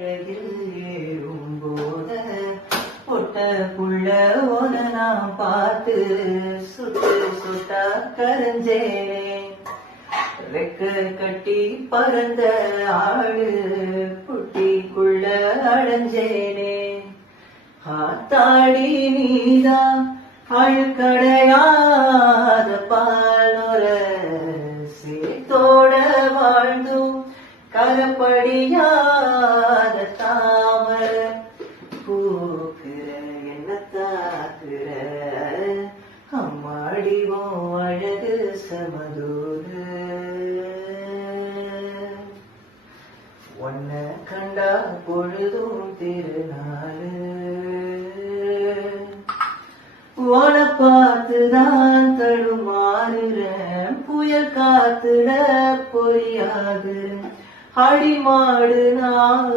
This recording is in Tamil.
ஏறும் போத பொட்ட புள்ள ஒன நான் பார்த்து சுட்டு சுட்டா கரைஞ்சேனே. ரெக்க கட்டி பறந்த ஆளு குட்டிக்குள்ள அடைஞ்சேனே. ஆத்தாடி நீதான் அழுக்கடையாத பாலோர சேத்தோட வாழ்ந்தும் கரப்படியாத தாமர பூக்குற என்ன தாக்குற அம்மாடிவோம் அழகு சமதூரு. உன்னை கண்டா பொழுதும் திருநாளு. உன பார்த்துதான் தடுமாறுறேன் புயல் காத்துல பொய்யாது அடிமாடு நான்.